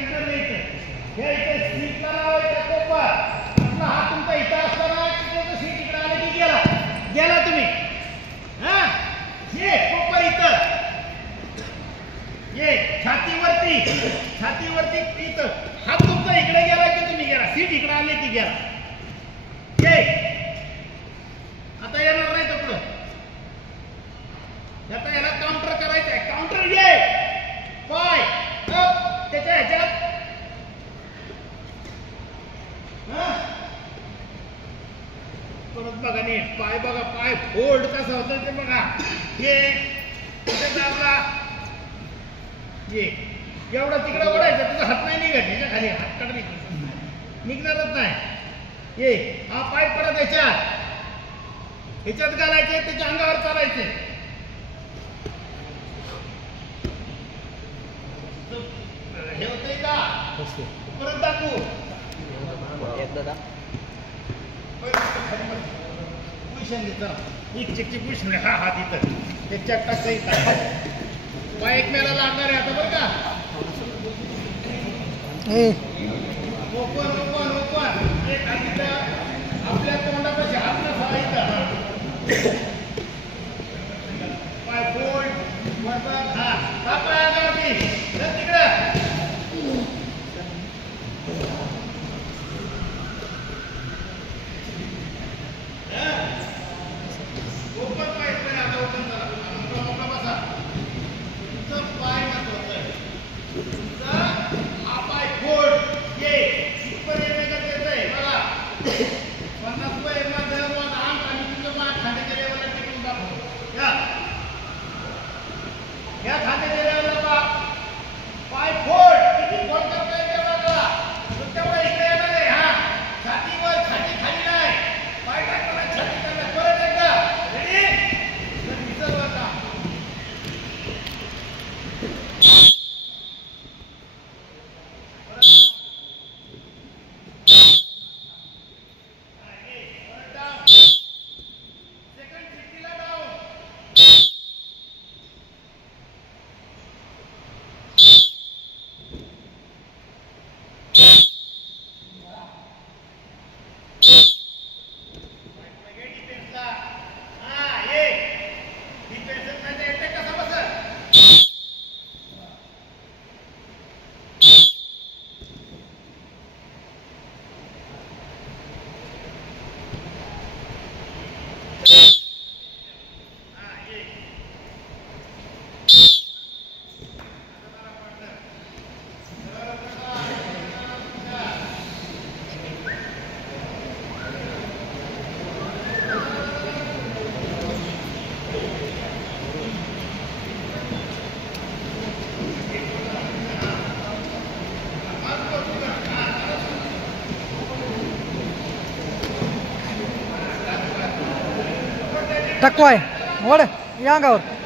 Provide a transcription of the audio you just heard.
centre घ्यायचं हे इथे सीटला लावायचं कोपर आपला हात तुमचा इथं असताना तिथे सीट इकडे आलं की गेला गेला तुम्ही हा ये कोपर इथं ये छातीवरती इथं हात तुमचा इकडे गेला की तुम्ही गेला सीट इकडे आली की गेला ये आता येणार नाही तो पुढं आता याला काउंटर करायचं आहे काउंटर ये पाय अप त्याच्या ह्याच्यात परत बघा नीट पाय बघा पाय फोल्ड कसा होतं ते बघा ये दाबला ये एवढं तिकडे ओढायचं तुझा हात नाही निघत ह्याच्या खाली हात काढ निघणारच नाही ये हा पाय परत ह्याच्यात घालायचे त्याच्या अंगावर चालायचे हे होतंय का परत दाखवू पोझिशन घेतं एक चेकची पोझिशन हा हात इथं त्याच्या टाकता इथं पाय एकमेला लागणार आहे आता बरं का ओपन ओपन ओपन एक हात इथं आपल्या तोंडापाशी हात नसा इथं पाय फोल्ड वरतात हा का पाय अंगावरती तिकडं ओपन पाय आता ओपन करा मोकळा बसा तुमचं पाय महत्वाचं आहे तुमचा हा पाय फोल्ड ये इथपर्यंत गरजेचं आहे बघा 50 वय माझं अंग आणि तुमचं मान खांद्याच्या लेवलला टिकून दाखव या खांद्याच्या लेवलला बा पाय फोल्ड किती फोल्ड करता येते बघा तुमच्यामुळे इकडे येणार आहे हा छातीवर छाती खाली नाही पाय टाकताना छाती करणार परत एकदा रेडी तर विसरलं का टाकवाय वड या अंगावर